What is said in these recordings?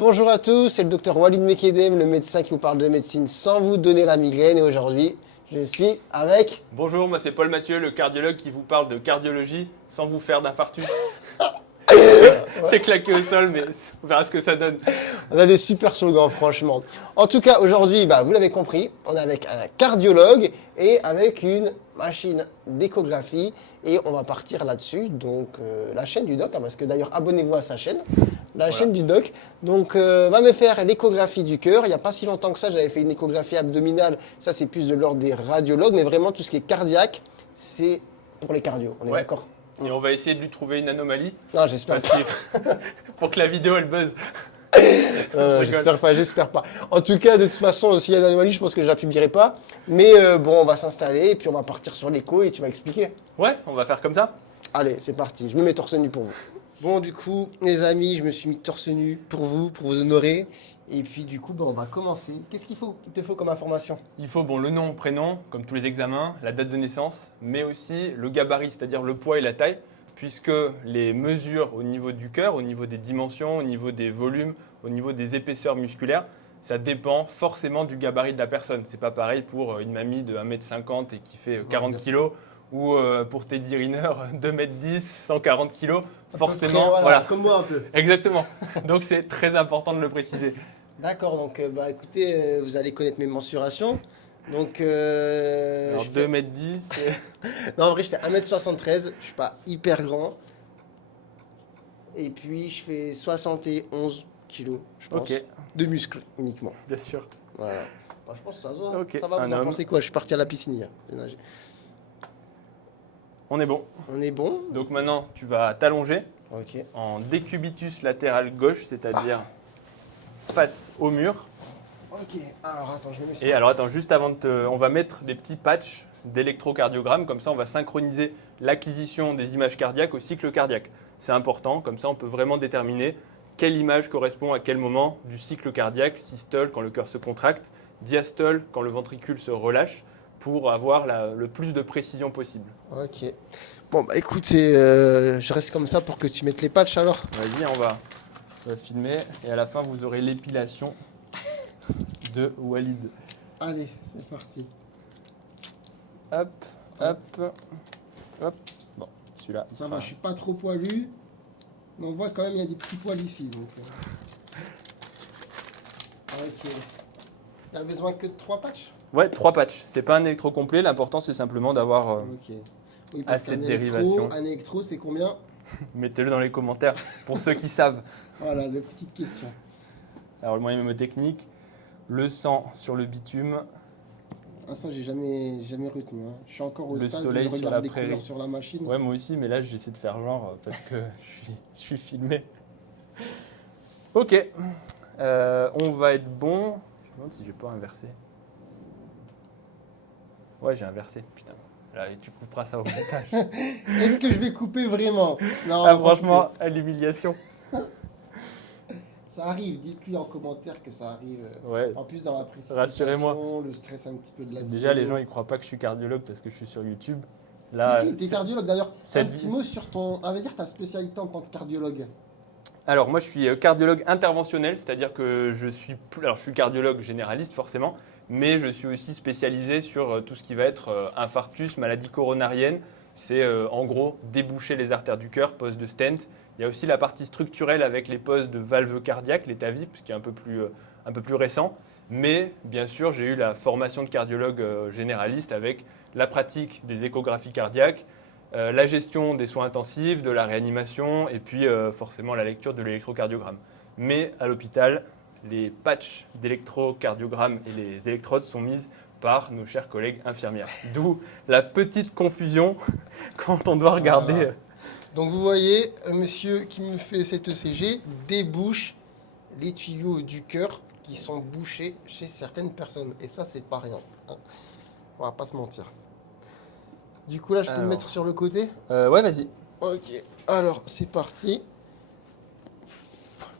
Bonjour à tous, c'est le docteur Walid Mekedem, le médecin qui vous parle de médecine sans vous donner la migraine. Et aujourd'hui, je suis avec... Bonjour, moi c'est Paul Mathieu, le cardiologue qui vous parle de cardiologie sans vous faire d'infarctus. C'est claqué au sol, mais on verra ce que ça donne. On a des super slogans, franchement. En tout cas, aujourd'hui, vous l'avez compris, on est avec un cardiologue et avec une machine d'échographie. Et on va partir là-dessus. Donc, la chaîne du doc, parce que d'ailleurs, abonnez-vous à sa chaîne. Chaîne du doc. Donc, va me faire l'échographie du cœur. Il n'y a pas si longtemps que ça, j'avais fait une échographie abdominale. Ça, c'est plus de l'ordre des radiologues. Mais vraiment, tout ce qui est cardiaque, c'est pour les cardios. On est d'accord? Et on va essayer de lui trouver une anomalie. Non, j'espère pas. Pour que la vidéo, elle buzz. J'espère pas. En tout cas, de toute façon, s'il y a une anomalie, je pense que je la publierai pas. Mais bon, on va s'installer et puis on va partir sur l'écho et tu vas expliquer. Ouais, on va faire comme ça. Allez, c'est parti. Je me mets torse nu pour vous. Bon, du coup, les amis, je me suis mis torse nu pour vous honorer. Et puis, du coup, on va commencer. Qu'est-ce qu'il te faut comme information? Il faut le nom, prénom, comme tous les examens, la date de naissance, mais aussi le gabarit, c'est-à-dire le poids et la taille, puisque les mesures au niveau du cœur, au niveau des dimensions, au niveau des volumes, au niveau des épaisseurs musculaires, ça dépend forcément du gabarit de la personne. C'est pas pareil pour une mamie de 1m50 et qui fait 40 kg ou pour Teddy Riner 2m10, 140 kg. Forcément, voilà, comme moi un peu. Exactement. Donc c'est très important de le préciser. D'accord, donc écoutez, vous allez connaître mes mensurations. Donc, alors 2m10. Non, en vrai, je fais 1m73, je suis pas hyper grand. Et puis, je fais 71 kilos, je pense. Ok. De muscles uniquement. Bien sûr. Voilà. Je pense que ça se voit. Ok. Ça va, vous en pensez quoi? Je suis parti à la piscine hier. J'ai nagé. On est bon. On est bon. Donc maintenant, tu vas t'allonger Ok. en décubitus latéral gauche, c'est-à-dire face au mur. Ok. Alors, attends, je me mets sur... Et alors, attends, juste avant on va mettre des petits patchs d'électrocardiogramme. Comme ça, on va synchroniser l'acquisition des images cardiaques au cycle cardiaque. C'est important. Comme ça, on peut vraiment déterminer quelle image correspond à quel moment du cycle cardiaque, systole quand le cœur se contracte, diastole quand le ventricule se relâche, pour avoir le plus de précision possible. Ok. Bon, écoute, je reste comme ça pour que tu mettes les patchs alors. Vas-y, on va filmer et à la fin, vous aurez l'épilation de Walid. Allez, c'est parti. Hop, hop, hop. Bon, celui-là, il Ça sera... va, je suis pas trop poilu. Mais on voit quand même, il y a des petits poils ici. Donc, ok. Il y a besoin que de 3 patchs? Ouais, 3 patchs. C'est pas un électro complet. L'important, c'est simplement d'avoir Ok. Oui, parce assez de qu'un dérivation. Un électro, c'est combien? Mettez-le dans les commentaires pour ceux qui savent. Voilà, la petite question. Alors, le moyen mnémotechnique, le sang sur le bitume, Ah, ça, j'ai jamais retenu. Hein. Je suis encore au Le stade soleil où je sur regarde la les prairie. couleurs sur la machine. Ouais, moi aussi, mais là, j'essaie de faire genre parce que je suis filmé. Ok, on va être bon. Je me demande si j'ai pas inversé. Ouais, j'ai inversé, putain. Là, tu couperas ça au montage. Est-ce que je vais couper vraiment? Non, Ah, on va pas franchement, couper. à l'humiliation. Ça arrive. Dites-lui en commentaire que ça arrive. Ouais. En plus, dans la précipitation, Rassurez-moi. le stress un petit peu de la Déjà, vidéo. les gens, ils croient pas que je suis cardiologue parce que je suis sur YouTube. Là, si, t'es cardiologue d'ailleurs. Un cette petit vie- mot sur ton. On va dire ta spécialité en tant que cardiologue. Alors, moi, je suis cardiologue interventionnel, c'est-à-dire que je suis cardiologue généraliste forcément, mais je suis aussi spécialisé sur tout ce qui va être infarctus, maladie coronarienne. C'est en gros déboucher les artères du cœur, pose de stent. Il y a aussi la partie structurelle avec les poses de valves cardiaques, les TAVI, ce qui est un peu plus récent. Mais bien sûr, j'ai eu la formation de cardiologue généraliste avec la pratique des échographies cardiaques, la gestion des soins intensifs, de la réanimation et puis forcément la lecture de l'électrocardiogramme. Mais à l'hôpital, les patchs d'électrocardiogramme et les électrodes sont mises par nos chers collègues infirmières. D'où la petite confusion quand on doit regarder. Voilà. Donc vous voyez, monsieur qui me fait cette ECG débouche les tuyaux du cœur qui sont bouchés chez certaines personnes. Et ça, c'est pas rien. Hein. On va pas se mentir. Du coup, là, je peux me mettre sur le côté? Ouais, vas-y. Ok, alors c'est parti.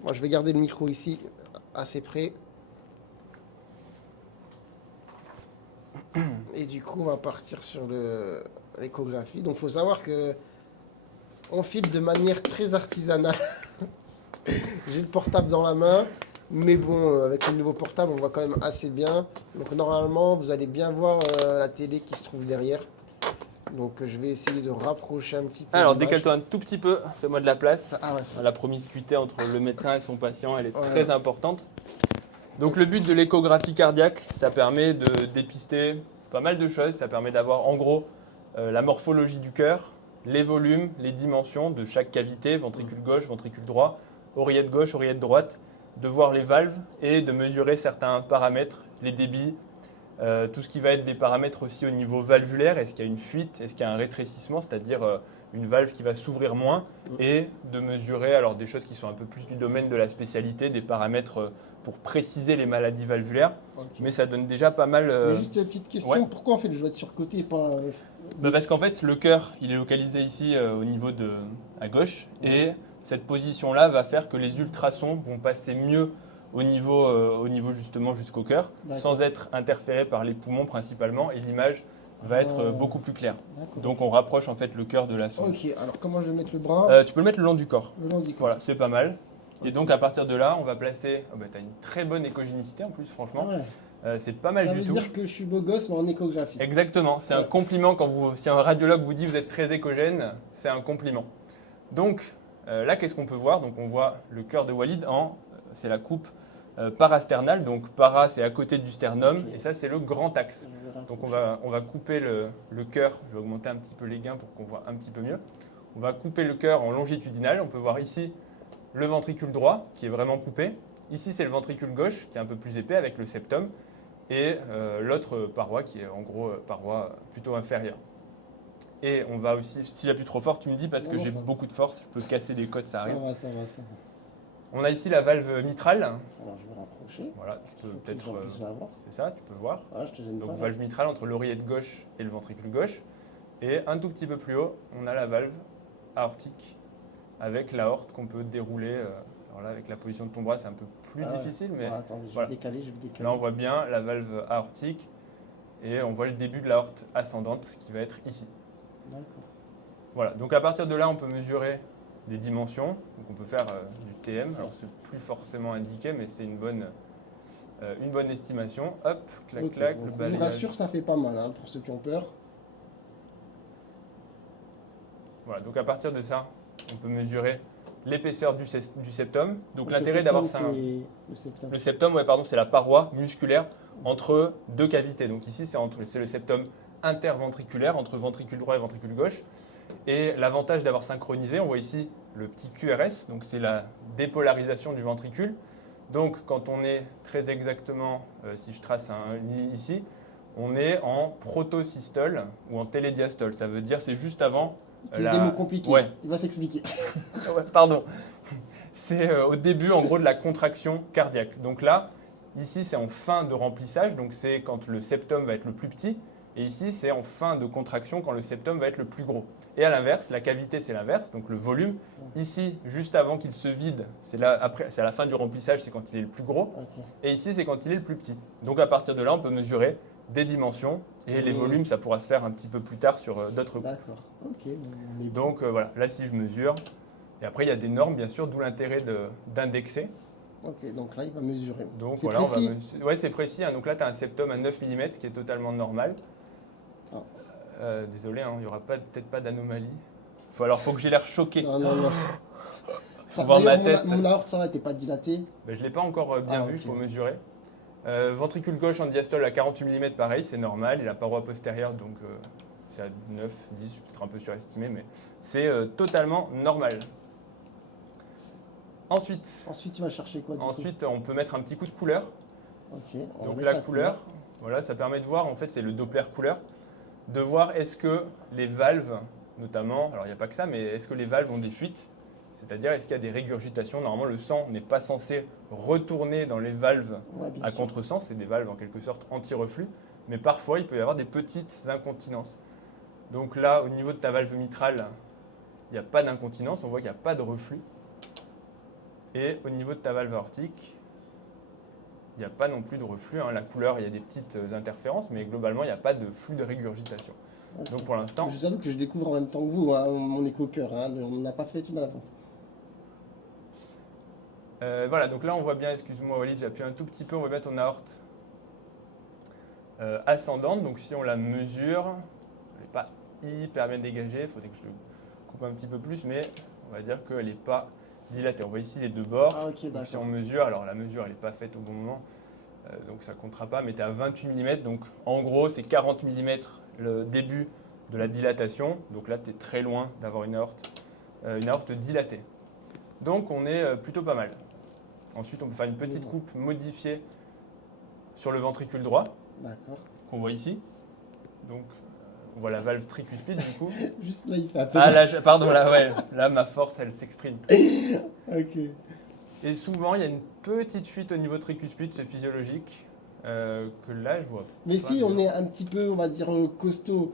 Moi, je vais garder le micro ici, assez près. Et du coup, on va partir sur l'échographie. Donc, il faut savoir que on filme de manière très artisanale. J'ai le portable dans la main. Mais bon, avec le nouveau portable, on voit quand même assez bien. Donc normalement, vous allez bien voir la télé qui se trouve derrière. Donc je vais essayer de rapprocher un petit peu Alors, l'image. décale-toi un tout petit peu, fais-moi de la place. Ah ouais, ça. La promiscuité entre le médecin et son patient, elle est Ouais. très importante. Donc, le but de l'échographie cardiaque, ça permet de dépister pas mal de choses. Ça permet d'avoir en gros la morphologie du cœur, les volumes, les dimensions de chaque cavité, ventricule gauche, ventricule droit, oreillette gauche, oreillette droite, de voir les valves et de mesurer certains paramètres, les débits, tout ce qui va être des paramètres aussi au niveau valvulaire. Est-ce qu'il y a une fuite, est-ce qu'il y a un rétrécissement, c'est-à-dire une valve qui va s'ouvrir moins, et de mesurer alors des choses qui sont un peu plus du domaine de la spécialité, des paramètres pour préciser les maladies valvulaires. Ok. Mais ça donne déjà pas mal. Mais juste une petite question, ouais. pourquoi on fait le jouet sur côté et pas. Parce qu'en fait, le cœur, il est localisé ici au niveau à gauche, et cette position-là va faire que les ultrasons vont passer mieux au niveau justement jusqu'au cœur, D'accord. sans être interférés par les poumons principalement, et l'image va être Oh. beaucoup plus claire. D'accord. Donc on rapproche en fait le cœur de la sonde. Ok, alors comment je vais mettre le bras Tu peux le mettre le long du corps. le long du corps. Voilà, c'est pas mal. Et Ok. donc à partir de là, on va placer. Oh, tu as une très bonne échogénicité en plus, franchement. Ah ouais. C'est pas mal Ça du veut tout. dire que je suis beau gosse, mais en échographie. Exactement, c'est un Ouais. compliment si un radiologue vous dit vous êtes très échogène, c'est un compliment. Donc là, qu'est-ce qu'on peut voir? Donc on voit le cœur de Walid c'est la coupe parasternale, donc para c'est à côté du sternum, Ok. et ça c'est le grand axe. Donc on va couper le cœur, je vais augmenter un petit peu les gains pour qu'on voit un petit peu mieux. On va couper le cœur en longitudinal, on peut voir ici le ventricule droit qui est vraiment coupé. Ici c'est le ventricule gauche qui est un peu plus épais avec le septum, et l'autre paroi qui est en gros paroi plutôt inférieure. Et on va aussi, si j'appuie trop fort, tu me dis parce Non, que non, j'ai ça va. beaucoup de force, je peux casser des côtes, ça Ça arrive. va, ça va, ça va. On a ici la valve mitrale, Alors je vais rapprocher. voilà, tu peux Faut que peut-être, j'en puisse la voir. c'est ça, tu peux voir. Ah, je te gêne Donc pas. là. valve mitrale entre l'oreillette gauche et le ventricule gauche. Et un tout petit peu plus haut, on a la valve aortique avec l'aorte qu'on peut dérouler. Alors là, avec la position de ton bras, c'est un peu plus Ah ouais. difficile, mais Ah, attendez, je voilà. vais décaler, je vais décaler. là on voit bien la valve aortique et on voit le début de l'aorte ascendante qui va être ici. D'accord. Voilà, donc à partir de là, on peut mesurer des dimensions. Donc on peut faire du TM. Alors c'est plus forcément indiqué, mais c'est une bonne estimation. Hop, clac, Ok, clac, donc le je vous balayage. rassure, ça fait pas mal hein, pour ceux qui ont peur. Voilà, donc à partir de ça, on peut mesurer l'épaisseur du septum. Donc le l'intérêt septum, d'avoir ça. c'est le septum. Le septum, ouais, pardon, c'est la paroi musculaire entre deux cavités. Donc ici, c'est le septum interventriculaire entre ventricule droit et ventricule gauche. Et l'avantage d'avoir synchronisé, on voit ici le petit QRS, donc c'est la dépolarisation du ventricule. Donc quand on est très exactement, si je trace une ligne ici, on est en protosystole ou en télédiastole. Ça veut dire c'est juste avant. C'est des mots compliqués. Ouais. Il va s'expliquer. Ouais, pardon. C'est au début en gros de la contraction cardiaque. Donc là, ici c'est en fin de remplissage, donc c'est quand le septum va être le plus petit. Et ici, c'est en fin de contraction quand le septum va être le plus gros. Et à l'inverse, la cavité, c'est l'inverse, donc le volume. Ici, juste avant qu'il se vide, c'est à la fin du remplissage, c'est quand il est le plus gros. Ok. Et ici, c'est quand il est le plus petit. Donc à partir de là, on peut mesurer des dimensions. Et les volumes, ça pourra se faire un petit peu plus tard sur d'autres coups. D'accord. Ok. On est bon. Donc voilà, là, si je mesure. Et après, il y a des normes, bien sûr, d'où l'intérêt d'indexer. Ok, donc là, il va mesurer. Donc C'est voilà, précis. Ouais, c'est précis. Hein. Donc là, tu as un septum à 9 mm, ce qui est totalement normal. Ah. Désolé, hein, il n'y aura peut-être pas d'anomalie. Alors, faut que j'ai l'air choqué. Non, non, non. Faut voir ma D'ailleurs, tête. mon aorte, ça va, t'es pas dilaté. Ben, je ne l'ai pas encore bien Ah, vu, il ok. faut mesurer. Ventricule gauche en diastole à 48 mm, pareil, c'est normal. Et la paroi postérieure, donc c'est à 9, 10, je suis peut-être un peu surestimé, mais c'est totalement normal. Ensuite, Tu vas chercher quoi du coup ensuite, on peut mettre un petit coup de couleur. Ok. on Donc va la mettre couleur, voilà, ça permet de voir, en fait c'est le Doppler couleur, de voir est-ce que les valves, notamment, alors il n'y a pas que ça, mais est-ce que les valves ont des fuites, c'est-à-dire est-ce qu'il y a des régurgitations. Normalement le sang n'est pas censé retourner dans les valves Ouais, bien à sûr. contresens, c'est des valves en quelque sorte anti-reflux, mais parfois il peut y avoir des petites incontinences. Donc là, au niveau de ta valve mitrale, il n'y a pas d'incontinence, on voit qu'il n'y a pas de reflux. Et au niveau de ta valve aortique, il n'y a pas non plus de reflux. Hein. La couleur, il y a des petites interférences, mais globalement, il n'y a pas de flux de régurgitation. Ok. Donc pour l'instant, Je vous avoue que je découvre en même temps que vous hein, mon écho-cœur. Hein, on n'a pas fait tout à la fin. Voilà, donc là on voit bien, excuse-moi Walid, j'appuie un tout petit peu, on voit bien ton aorte ascendante. Donc si on la mesure, elle n'est pas hyper bien dégagée, il faudrait que je le coupe un petit peu plus, mais on va dire qu'elle n'est pas dilatée. On voit ici les deux bords. Ah, ok, Donc si d'accord. on mesure, alors la mesure elle n'est pas faite au bon moment, donc ça ne comptera pas, mais tu es à 28 mm, donc en gros c'est 40 mm le début de la dilatation. Donc là tu es très loin d'avoir une aorte dilatée. Donc on est plutôt pas mal. Ensuite on peut faire une petite coupe modifiée sur le ventricule droit, D'accord. qu'on voit ici. Donc on voit la valve tricuspide du coup. Juste là, il fait un peu. Ah là, pardon, là ouais, là ma force elle s'exprime. Ok. Et souvent il y a une petite fuite au niveau tricuspide, c'est physiologique, que là je vois. Mais pas si bien. on est un petit peu, on va dire, costaud,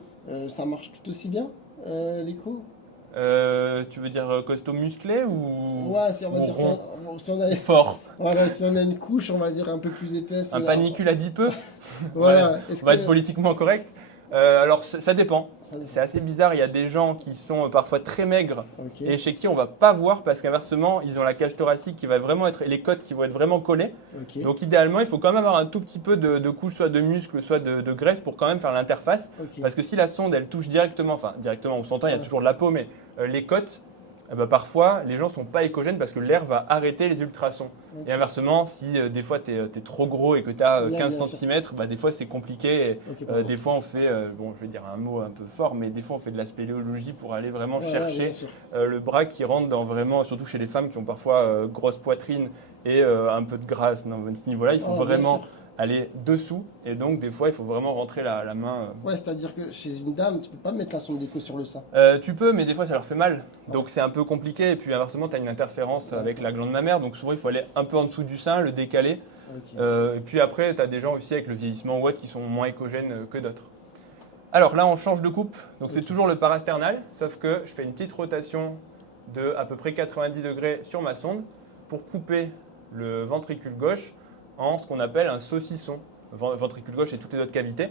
ça marche tout aussi bien, l'écho? Tu veux dire costaud musclé ou, Ouais, on va ou dire, rond si on a, fort? voilà, si on a une couche, on va dire, un peu plus épaisse. Un panicule adipeux? Voilà. Est-ce On va que être politiquement correct. Alors ça dépend. ça dépend. C'est assez bizarre, il y a des gens qui sont parfois très maigres Ok. et chez qui on va pas voir parce qu'inversement, ils ont la cage thoracique qui va vraiment être, et les côtes qui vont être vraiment collées. Ok. Donc idéalement, il faut quand même avoir un tout petit peu de couche, soit de muscle, soit de graisse pour quand même faire l'interface. Ok. Parce que si la sonde, elle touche directement, enfin directement, on s'entend, il y a Ouais. toujours de la peau, mais les côtes, parfois, les gens sont pas écogènes parce que l'air va arrêter les ultrasons. Ok. Et inversement, si des fois tu es trop gros et que tu as Bien, 15 bien sûr. cm, des fois c'est compliqué. Et, Ok, pardon. des fois on fait, bon je vais dire un mot un peu fort, mais des fois on fait de la spéléologie pour aller vraiment Ouais, ouais, chercher bien sûr. le bras qui rentre dans vraiment, surtout chez les femmes qui ont parfois grosse poitrine et un peu de grâce dans ce niveau-là, il faut Oh, bien vraiment sûr. aller dessous. Et donc des fois il faut vraiment rentrer la main. Ouais, c'est-à-dire que chez une dame, tu peux pas mettre la sonde d'écho sur le sein. Tu peux, mais des fois ça leur fait mal. Donc c'est un peu compliqué. Et puis inversement, tu as une interférence avec la glande mammaire. Donc souvent il faut aller un peu en dessous du sein, le décaler. Ok. Et puis après, tu as des gens aussi avec le vieillissement ou autre qui sont moins écogènes que d'autres. Alors là, on change de coupe. Donc c'est Ok. toujours le parasternal, sauf que je fais une petite rotation de à peu près 90 degrés sur ma sonde pour couper le ventricule gauche en ce qu'on appelle un saucisson. Ventricule gauche et toutes les autres cavités.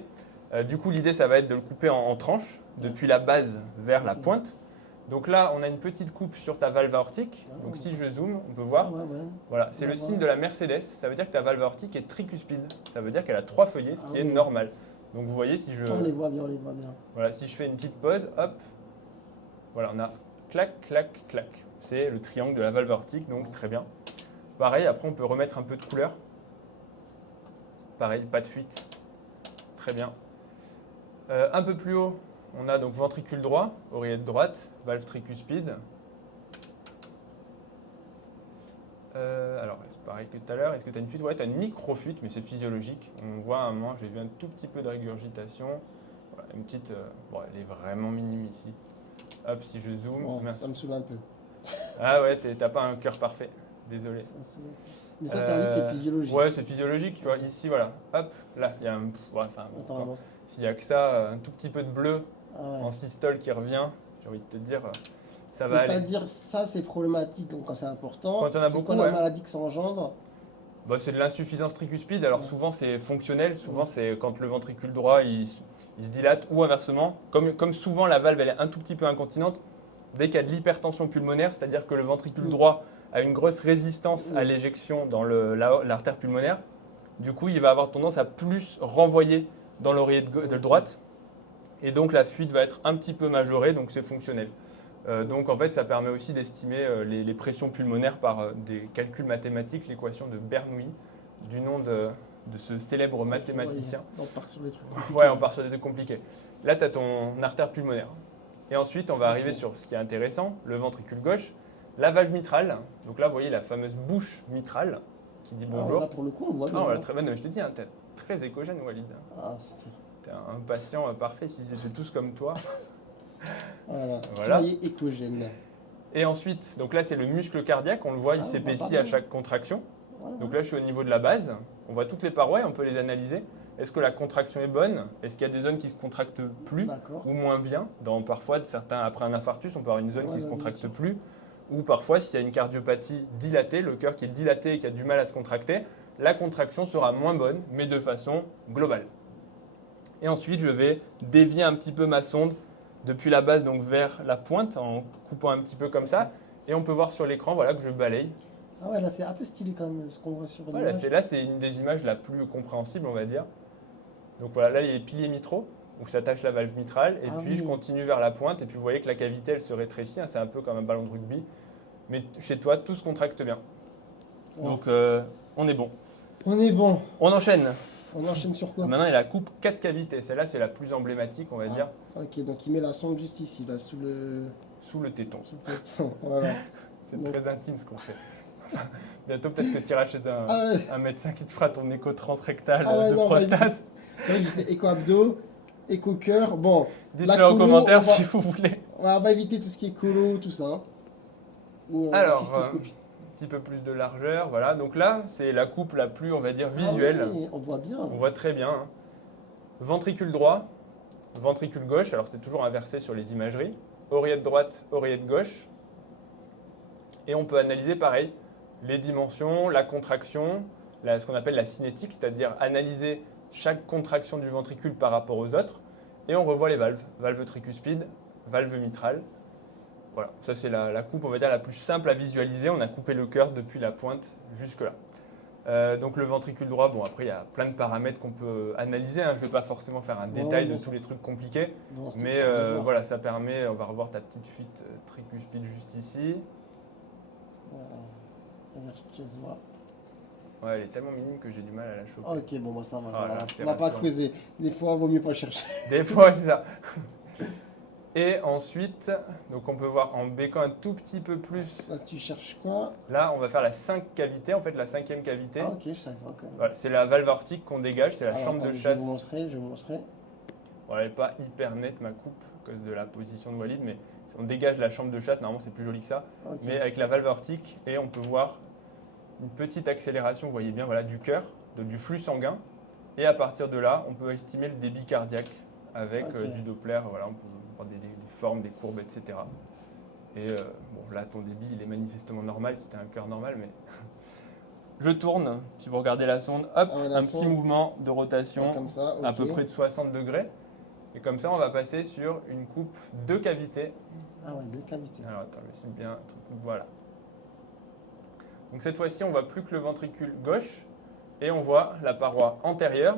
Du coup, l'idée, ça va être de le couper en tranches, depuis la base vers la pointe. Donc là, on a une petite coupe sur ta valve aortique. Donc si je zoome, on peut voir. Ouais, ouais. Voilà, c'est Ouais, le ouais. signe de la Mercedes. Ça veut dire que ta valve aortique est tricuspide. Ça veut dire qu'elle a 3 feuillets, ce qui Ah est oui. normal. Donc vous voyez, si je, On les voit bien, on les voit bien. voilà, si je fais une petite pause, hop, voilà, on a clac, clac, clac. C'est le triangle de la valve aortique, donc très bien. Pareil, après on peut remettre un peu de couleur. Pareil, pas de fuite. Très bien. Un peu plus haut, on a donc ventricule droit, oreillette droite, valve tricuspide. Alors, c'est pareil que tout à l'heure. Est-ce que tu as une fuite? Ouais, tu as une micro-fuite, mais c'est physiologique. On voit à un moment, j'ai vu un tout petit peu de régurgitation. Voilà, une petite. Bon, elle est vraiment minime ici. Hop, si je zoome. Bon, Mince. ça me saoule un peu. Ah ouais, t'as pas un cœur parfait. Désolé. Ça me saoule un peu. Mais ça, t'as dit, c'est physiologique. Ouais, c'est physiologique. Tu vois, ici, voilà. Hop, là, il y a un. Ouais, enfin, bon, Attends, quoi. avance. S'il n'y a que ça, un tout petit peu de bleu Ah ouais. en systole qui revient, j'ai envie de te dire, ça Mais va aller. c'est-à-dire, ça, c'est problématique, donc quand c'est important. Quand il y en a c'est beaucoup, quoi la ouais. maladie que ça engendre? Bah, c'est de l'insuffisance tricuspide. Alors Ouais. souvent c'est fonctionnel, souvent Ouais. c'est quand le ventricule droit il se dilate ou inversement. Comme souvent la valve elle est un tout petit peu incontinente, dès qu'il y a de l'hypertension pulmonaire, c'est-à-dire que le ventricule droit a une grosse résistance à l'éjection dans l'artère pulmonaire, du coup il va avoir tendance à plus renvoyer dans l'oreillette de droite et donc la fuite va être un petit peu majorée, donc c'est fonctionnel. Donc en fait, ça permet aussi d'estimer les pressions pulmonaires par des calculs mathématiques, l'équation de Bernoulli, du nom de ce célèbre mathématicien. Ouais, on part sur les trucs compliqués. Ouais, on part sur des trucs compliqués. Là, tu as ton artère pulmonaire. Et ensuite, on va arriver sur ce qui est intéressant, le ventricule gauche, la valve mitrale. Donc là, vous voyez la fameuse bouche mitrale qui dit Ah, bonjour. là, pour le coup, on voit bien. Non, hein. très bonne. Je te dis, hein, tu es très écogène, Walid. Ah, c'est fait. Tu es un patient parfait. Si c'était tous comme toi. Voilà. Voilà. Soyez écogène. Et ensuite, donc là, c'est le muscle cardiaque. On le voit, il Ah, on s'épaissit va à pas chaque contraction. Voilà. Donc là, je suis au niveau de la base. On voit toutes les parois et on peut les analyser. Est-ce que la contraction est bonne? Est-ce qu'il y a des zones qui se contractent plus D'accord. ou moins bien? Parfois, certains, après un infarctus, on peut avoir une zone Ouais, qui se ouais, contracte bien sûr. plus. Ou parfois, s'il y a une cardiopathie dilatée, le cœur qui est dilaté et qui a du mal à se contracter, la contraction sera moins bonne, mais de façon globale. Et ensuite, je vais dévier un petit peu ma sonde depuis la base donc vers la pointe en coupant un petit peu comme ça. Et on peut voir sur l'écran voilà, que je balaye Ah ouais, là c'est un peu stylé quand même ce qu'on voit sur Voilà, l'image. là, c'est une des images la plus compréhensible, on va dire. Donc voilà, là, il y a les piliers mitraux, où s'attache la valve mitrale, et Ah puis oui. je continue vers la pointe, et puis vous voyez que la cavité, elle se rétrécit, hein, c'est un peu comme un ballon de rugby. Mais chez toi, tout se contracte bien. Ouais. Donc, on est bon. On est bon. On enchaîne. On enchaîne sur quoi? Maintenant, il y a la coupe 4 cavités. Celle-là, c'est la plus emblématique, on va dire, Ok, donc il met la sonde juste ici, là, sous le sous le téton. téton. Voilà. C'est Bon. très intime ce qu'on fait. Enfin, bientôt, peut-être que tu iras chez Ah ouais. un médecin qui te fera ton écho transrectal Ah ouais, de non, bah, prostate. C'est vrai que j'ai fait éco-abdos, éco-cœur. Bon, Dites-le la en colo, commentaire on va- si vous voulez. on va éviter tout ce qui est colo, tout ça. Hein. Ou Alors, cystoscopie. un petit peu plus de largeur, voilà. Donc là, c'est la coupe la plus, on va dire, visuelle. Ah oui, on voit bien. On voit très bien. Hein. Ventricule droit, ventricule gauche. Alors c'est toujours inversé sur les imageries. Oreillette droite, oreillette gauche. Et on peut analyser pareil les dimensions, la contraction, ce qu'on appelle la cinétique, c'est-à-dire analyser chaque contraction du ventricule par rapport aux autres. Et on revoit les valves, valve tricuspide, valve mitrale. Voilà, ça c'est la coupe, on va dire, la plus simple à visualiser. On a coupé le cœur depuis la pointe jusque-là. Donc le ventricule droit, bon après il y a plein de paramètres qu'on peut analyser. Hein. Je ne vais pas forcément faire un détail de tous les trucs compliqués. Non, c'était Mais histoire de voir. voilà, ça permet, on va revoir ta petite fuite tricuspide juste ici. Voilà. Regarde, je te vois. Ouais, elle est tellement minime que j'ai du mal à la choper. Ah, ok, bon, moi ça va, ça Voilà, va. c'est On va pas rassurant. creuser. Des fois, il vaut mieux pas chercher. Des fois, c'est ça. Et ensuite, donc on peut voir en béquant un tout petit peu plus. Là, tu cherches quoi? Là, on va faire la 5 cavité, en fait la 5e cavité. Ah, ok, je savais pas quand même. Voilà, c'est la valve aortique qu'on dégage, c'est la Alors, chambre de attends, chasse. je vais vous montrer. Bon, elle n'est pas hyper nette ma coupe à cause de la position de Walid, mais on dégage la chambre de chasse, normalement c'est plus joli que ça. Ok. Mais avec la valve aortique, et on peut voir une petite accélération, vous voyez bien, voilà, du cœur, du flux sanguin. Et à partir de là, on peut estimer le débit cardiaque avec Ok. du Doppler. Voilà, on peut voir des formes, des courbes, etc. Et bon, là, ton débit, il est manifestement normal si tu as un cœur normal, mais je tourne. Si vous regardez la sonde, hop, Ah ouais, la un petit sonde. mouvement de Ouais, rotation comme ça, à ok. peu près de 60 degrés. Et comme ça, on va passer sur une coupe de cavité. Ah ouais, deux cavités. Alors attends, je vais bien. Voilà. Donc cette fois-ci, on voit plus que le ventricule gauche et on voit la paroi antérieure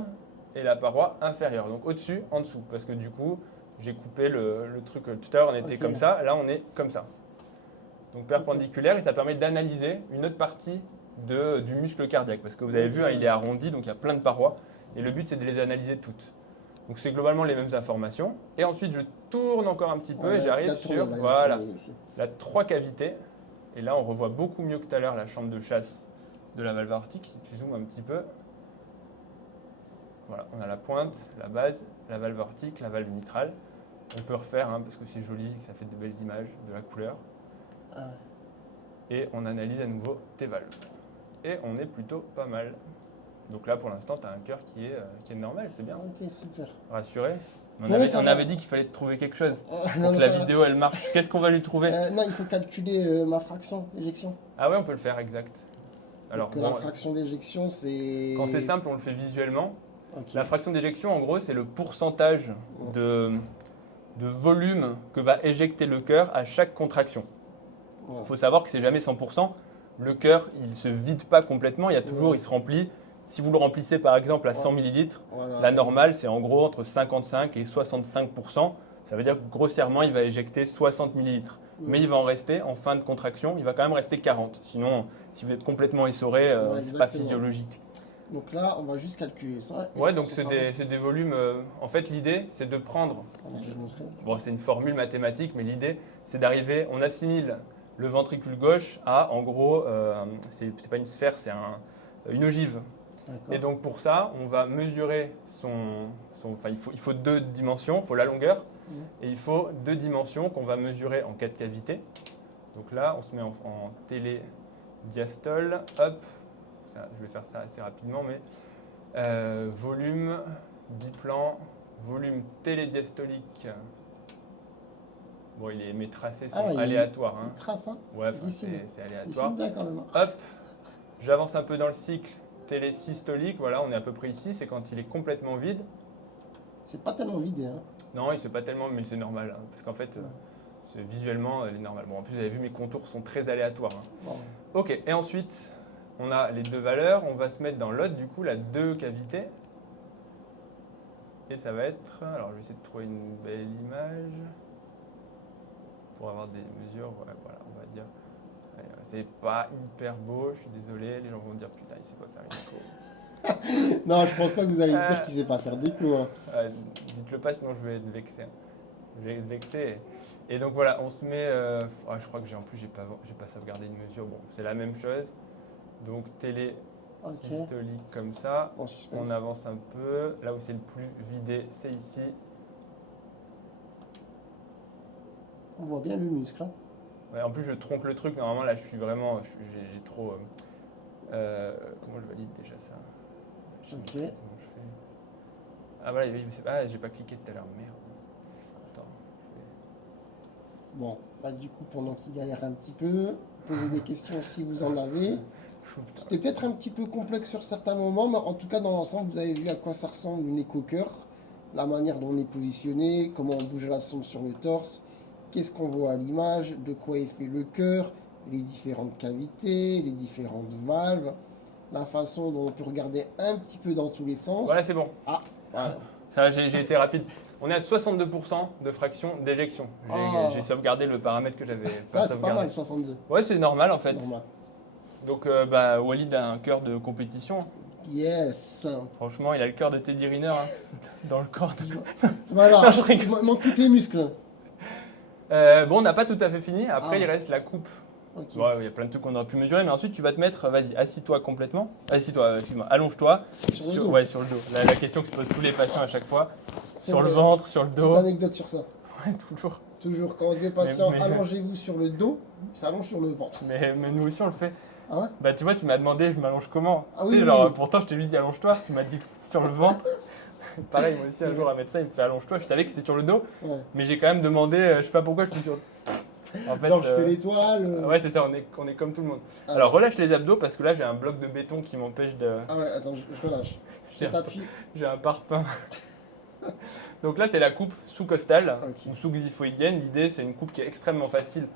et la paroi inférieure. Donc au-dessus, en dessous. Parce que du coup, j'ai coupé le truc. Tout à l'heure, on était Ok. comme ça. Là, on est comme ça. Donc perpendiculaire et ça permet d'analyser une autre partie du muscle cardiaque. Parce que vous avez vu, hein, il est arrondi, donc il y a plein de parois. Et le but, c'est de les analyser toutes. Donc c'est globalement les mêmes informations. Et ensuite, je tourne encore un petit peu et j'arrive sur voilà, la 3 cavités. Et là, on revoit beaucoup mieux que tout à l'heure la chambre de chasse de la valve aortique. Si tu zoomes un petit peu. Voilà, on a la pointe, la base, la valve aortique, la valve mitrale. On peut refaire hein, parce que c'est joli, que ça fait de belles images, de la couleur. Ah ouais. Et on analyse à nouveau tes valves. Et on est plutôt pas mal. Donc là, pour l'instant, tu as un cœur qui est normal, c'est bien. Ok, super. Rassuré. On Ouais, avait, ça on va. avait dit qu'il fallait te trouver quelque chose Oh, pour non, que ça la va. vidéo, elle marche. Qu'est-ce qu'on va lui trouver Non, il faut calculer ma fraction d'éjection. Ah ouais, on peut le faire, exact. Alors, Donc, bon, la fraction d'éjection, c'est. quand c'est simple, on le fait visuellement. Ok. La fraction d'éjection, en gros, c'est le pourcentage de volume que va éjecter le cœur à chaque contraction. Ouais. Il faut savoir que c'est jamais 100%. Le cœur, il ne se vide pas complètement, il y a toujours, Ouais. il se remplit. Si vous le remplissez par exemple à 100 Ouais. ml, Voilà. la normale, c'est en gros entre 55 et 65%. Ça veut dire que grossièrement, il va éjecter 60 ml. Mais il va en rester, en fin de contraction, il va quand même rester 40. Sinon, si vous êtes complètement essoré, Ouais, c'est pas exactement. physiologique. Donc là, on va juste calculer ça. Et Ouais, je donc pense c'est que ça des volumes. En fait, l'idée, c'est de prendre. va. Attendez, je vais montrer. Bon, c'est une formule mathématique, mais l'idée, c'est d'arriver. On assimile le ventricule gauche à, en gros, c'est pas une sphère, c'est une ogive. D'accord. Et donc pour ça, on va mesurer enfin, il faut 2 dimensions, il faut la longueur, et il faut 2 dimensions qu'on va mesurer en 4 cavités. Donc là, on se met en télédiastole, hop, je vais faire ça assez rapidement, mais volume, biplan, volume télédiastolique. Bon, mes tracés sont Ah ouais, aléatoires. Il Hein. trace, hein. Ouais, enfin, dessine. c'est Il aléatoire. dessine bien quand même. Hein. Hop, j'avance un peu dans le cycle télésystolique. Voilà, on est à peu près ici. C'est quand il est complètement vide. C'est pas tellement vide. Hein. Non, il ne fait pas tellement, mais c'est normal. Hein, parce qu'en fait, visuellement, il est normal. Bon, en plus, vous avez vu, mes contours sont très aléatoires. Hein. Bon. Ok, et ensuite, on a les deux valeurs. On va se mettre dans l'autre, du coup, la 2 cavités. Et ça va être... Alors, je vais essayer de trouver une belle image pour avoir des mesures. Ouais, voilà, on va dire... Ouais, c'est pas hyper beau, je suis désolé. Les gens vont dire, putain, il sait pas faire une écho. Non, je pense pas que vous allez me dire qu'il sait pas faire d'écho. Hein. Dites-le pas, sinon je vais être vexé. Hein. Je vais être vexé. Et donc voilà, on se met... je crois que en plus, j'ai pas sauvegardé une mesure. Bon, c'est la même chose. Donc télé systolique comme ça. On avance un peu. Là où c'est le plus vidé, c'est ici. On voit bien le muscle. Hein. Ouais, en plus, je tronque le truc. Normalement, là, je suis vraiment... J'ai trop... comment je valide déjà ça? Ok. Comment je fais? Ah voilà, j'ai pas cliqué tout à l'heure. Merde. Attends. Bon, bah, du coup, pendant qu'il galère un petit peu, posez des questions si vous en avez. C'était peut-être un petit peu complexe sur certains moments, mais en tout cas, dans l'ensemble, vous avez vu à quoi ça ressemble une éco-cœur, la manière dont on est positionné, comment on bouge la sonde sur le torse, qu'est-ce qu'on voit à l'image, de quoi est fait le cœur, les différentes cavités, les différentes valves, la façon dont on peut regarder un petit peu dans tous les sens. Voilà, c'est bon. Ah, voilà. Ça va, j'ai été rapide. On est à 62% de fraction d'éjection. J'ai sauvegardé le paramètre que j'avais pas Ça, c'est pas sauvegardé. mal, 62. Ouais, c'est normal en fait. Normal. Donc, Walid a un cœur de compétition. Yes. Franchement, il a le cœur de Teddy Riner dans le corps. Voilà, Non, je rigole. il manque plus que les muscles. Bon, on n'a pas tout à fait fini. Après, Ah. il reste la coupe. Ok. Ouais, il y a plein de trucs qu'on aurait pu mesurer, mais ensuite, tu vas te mettre, vas-y, assis-toi complètement. Assis-toi, excuse-moi, allonge-toi. Sur le dos. Ouais, sur le dos. La question que se posent tous les patients à chaque fois. C'est Sur le vrai. ventre, sur le dos. Petite anecdote sur ça. Ouais, toujours. Toujours, quand on dit aux patients, Mais- allongez-vous sur le dos, il s'allonge sur le ventre. Mais nous aussi, on le fait. Ah ouais? Bah, tu vois, tu m'as demandé, je m'allonge comment? Ah Tu oui, sais, oui, genre, oui. pourtant, je t'ai dit, allonge-toi. Tu m'as dit sur le ventre. Pareil, moi aussi, C'est un jour, un médecin, il me fait allonge-toi. Je savais que c'était sur le dos, Ouais. mais j'ai quand même demandé, je sais pas pourquoi, je suis sur. En fait, Genre, je fais l'étoile. ouais, c'est ça, on est comme tout le monde. Ah, Alors, relâche les abdos parce que là, j'ai un bloc de béton qui m'empêche de. Ah ouais, attends, je relâche. Je J'ai- t'appuie. J'ai un parpaing. Donc là, c'est la coupe sous-costale Ok. ou sous-xiphoïdienne. L'idée, c'est une coupe qui est extrêmement facile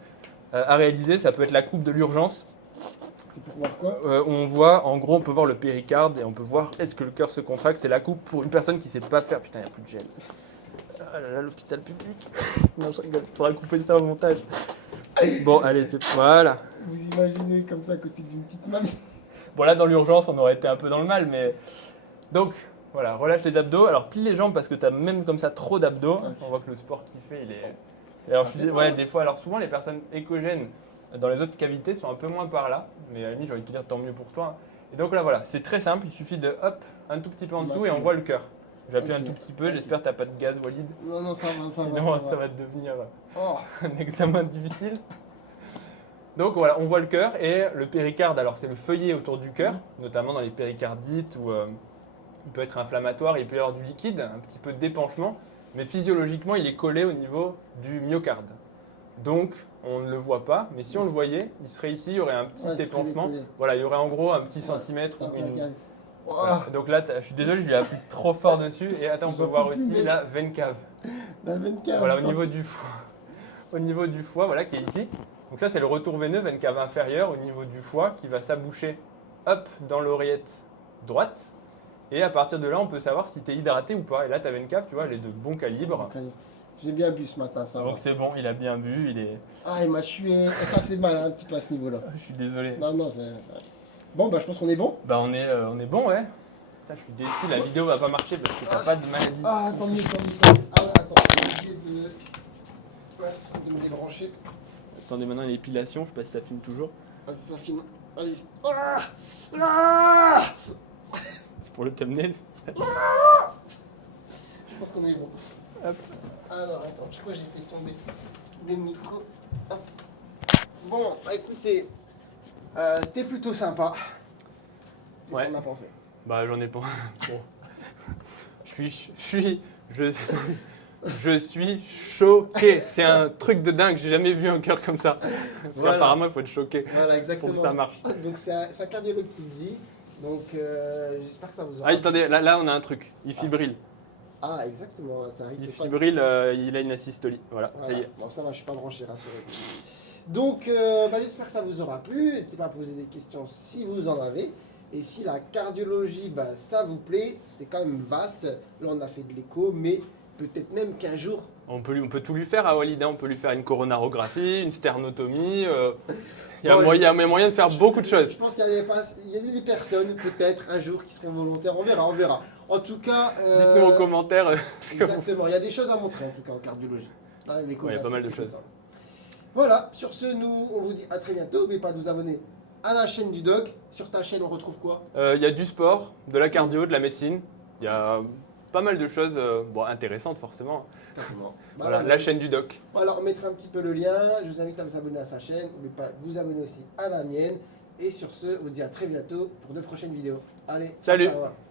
à réaliser. Ça peut être la coupe de l'urgence. C'est pour voir quoi? On voit, en gros, on peut voir le péricarde et on peut voir est-ce que le cœur se contracte. C'est la coupe pour une personne qui ne sait pas faire. Putain, il n'y a plus de gel. Ah là là, l'hôpital public. Non, je rigole. Il faudra couper ça au montage. Bon, allez, voilà. Vous imaginez comme ça à côté d'une petite mamie. Bon, là, dans l'urgence, on aurait été un peu dans le mal, mais. Donc, voilà, relâche les abdos. Alors, plie les jambes parce que tu as même comme ça trop d'abdos. Ok. On voit que le sport qu'il fait, il est. Et alors, ouais, des fois, alors souvent, les personnes écogènes dans les autres cavités sont un peu moins par là. Mais à la limite, j'ai envie de te dire tant mieux pour toi. Et donc là, voilà, c'est très simple. Il suffit de hop, un tout petit peu en dessous et on voit le cœur. J'appuie Ok. un tout petit peu. J'espère que tu n'as pas de gaz, Walid. Non, non, ça va, ça Sinon, va. ça va devenir Oh, un examen difficile. Donc voilà, on voit le cœur et le péricarde. Alors c'est le feuillet autour du cœur, notamment dans les péricardites où il peut être inflammatoire, il peut y avoir du liquide, un petit peu d'épanchement, mais physiologiquement il est collé au niveau du myocarde. Donc on ne le voit pas, mais si on le voyait, il serait ici, il y aurait un petit ouais, c'est épanchement. décollé. Voilà, il y aurait en gros un petit Ouais. centimètre ou une. Regarde. Voilà. Oh, Donc là, je suis désolé, je lui ai appuyé trop fort dessus. Et attends, on peut J'en voir peux plus, aussi mec. la veine cave. la 24. Voilà, au niveau du foie. Au niveau du foie, voilà, qui est ici. Donc ça, c'est le retour veineux, veine cave inférieure, au niveau du foie, qui va s'aboucher, hop, dans l'oreillette droite. Et à partir de là, on peut savoir si tu es hydraté ou pas. Et là, ta veine cave, tu vois, elle est de bon calibre. J'ai bien bu ce matin, ça va. Donc c'est bon, il a bien bu, il est... Ah, il m'a tué. Ça fait mal un petit peu à ce niveau-là. Je suis désolé. Non, non, c'est. Bon, bah, je pense qu'on est bon. Bah on est bon, ouais. Putain, je suis déçu, la vidéo va pas marcher parce que t'as pas de maladie. Ah, tant mieux, tant mieux, tant mieux. Ah, ouais, attends, je suis obligé de me débrancher. Attendez, maintenant l'épilation, je sais pas si ça filme toujours. Vas-y, ça filme. Allez. Ah ah C'est pour le thumbnail. je pense qu'on est bon. Hop. Alors, attends, je crois que j'ai fait tomber le micro. Hop. Bon, bah, écoutez, c'était plutôt sympa. Qu'est-ce Ouais. qu'on a pensé? Bah j'en ai pas. Bon. Je suis choqué. C'est un truc de dingue. J'ai jamais vu un cœur comme ça. Parce Voilà. qu'apparemment, il faut être choqué Voilà, pour exactement. que ça marche. Donc, c'est un cardiologue qui le dit. Donc, j'espère que ça vous aura. Ah, attendez, là, on a un truc. Il fibrille. Ah, exactement, ça arrive. Il des fois. fibrille, il a une asystolie. Voilà, ça y Voilà. est. Bon, ça va, je suis pas branché, rassurez-vous. Donc, j'espère que ça vous aura plu. N'hésitez pas à poser des questions si vous en avez. Et si la cardiologie, ça vous plaît, c'est quand même vaste. Là, on a fait de l'écho, mais peut-être même qu'un jour, On peut tout lui faire à Walid, hein. On peut lui faire une coronarographie, une sternotomie. Il y a Bon, moyen de faire beaucoup de choses. je pense qu'il y a des personnes, peut-être un jour, qui seront volontaires. On verra, on verra. En tout cas, Dites-nous en commentaire. exactement. Il y a des choses à montrer, en tout cas, en cardiologie. Hein, Ouais, il y a pas mal de l'échographie, choses. tout ça. Voilà, sur ce, nous, on vous dit à très bientôt. N'oubliez pas de vous abonner à la chaîne du doc. Sur ta chaîne, on retrouve quoi? Il y a du sport, de la cardio, de la médecine. Il y a pas mal de choses intéressantes forcément. Exactement. Voilà, la chaîne du doc. Voilà, on mettra un petit peu le lien. Je vous invite à vous abonner à sa chaîne. N'oubliez pas de vous abonner aussi à la mienne. Et sur ce, on vous dit à très bientôt pour de prochaines vidéos. Allez, ciao, Salut. ciao.